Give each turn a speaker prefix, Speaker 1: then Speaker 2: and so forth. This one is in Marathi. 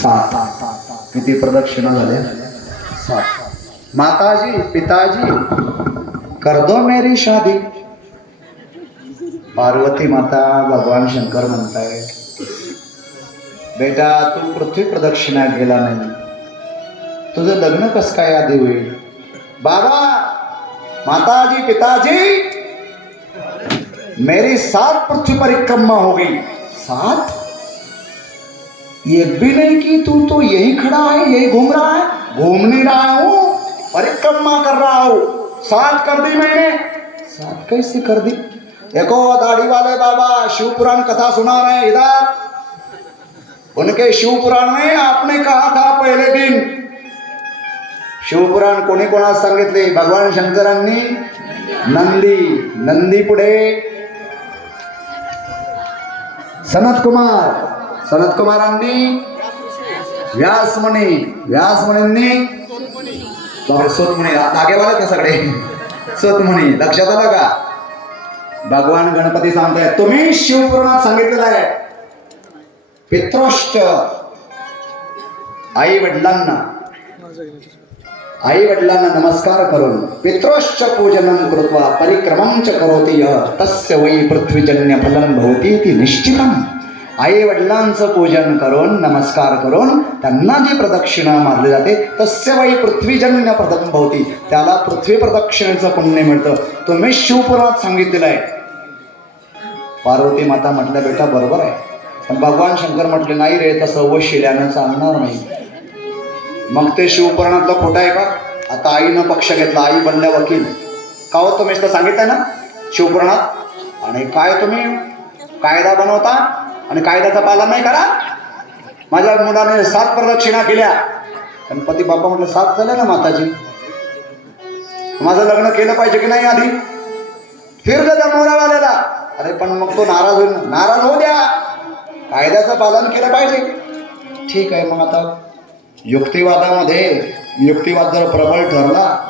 Speaker 1: सात किती प्रदक्षिणा झाल्या सात माताजी पिताजी कर दो मेरी शादी. पार्वती माता भगवान शंकर म्हणताय बेटा तू पृथ्वी प्रदक्षिणा गेला नाही. तुझं लग्न कस काय आधी होईल? बाबा माताजी पिताजी मेरी सात पृथ्वी परिक्रमा हो गई। सात एक भी नहीं की तू तो यही खड़ा है, यही घूम रहा है? घूम नहीं रहा हूँ परिक्रमा कर रहा हूँ। सात कर दी मैंने। सात कैसे कर दी? देखो, दाढ़ी वाले बाबा, शिव पुराण कथा सुना रहे इधर। उनके शिव पुराण में आपने कहा था पहले दिन। शिवपुराण कोणास सांगितले भगवान शंकरांनी नंदी नंदी पुढे सनत कुमार सनत कुमारांनी व्यासमुनी व्यासमुनींनी बापरे सोतमुनी धागेवाले का सगळे. सोतमुनी लक्षात आलं का? भगवान गणपती सांगताय तुम्ही शिवपुराणात सांगितलेलं आहे. पित्रोष्ट आई वडिलांना आई वडिलांना नमस्कार करून पित्रोश्च पूजनं कृत्वा परिक्रमं च करोति यः। तस्य वै पृथ्वीजन्य फलं भवति इति निश्चितम्। आई वडिलांचं पूजन करून नमस्कार करून त्यांना जी प्रदक्षिणा मारली जाते तस्य वै पृथ्वीजन्य फलं भवती। त्याला पृथ्वी प्रदक्षिणेचं पुण्य मिळतं। तुम्ही शिवपुरात सांगितलेलं आहे। पार्वती माता म्हटल्या बेटा बरोबर आहे. पण भगवान शंकर म्हटले नाही रे तसं व शिल्यानं चालणार नाही. मग ते शिवपुराणातलं खोटं आहे का आता आईनं पक्ष घेतला आई बनल्या वकील. का हो तुम्हीच तर सांगितलं ना शिवपुराणात? आणि काय तुम्ही? कायदा बनवता आणि कायद्याचं पालन नाही करा? माझ्या मुलाने सात प्रदक्षिणा केल्या. गणपती बाप्पा म्हटलं सात झाले ना माताजी? माझं लग्न केलं पाहिजे की नाही आधी? फिरलं त्या मोरावाल्याला. अरे पण मग तो नाराज होईल. नाराज होऊ द्या. कायद्याचं पालन केलं पाहिजे. ठीक आहे मग आता युक्तिवादामध्ये युक्तिवाद जर प्रबळ ठरला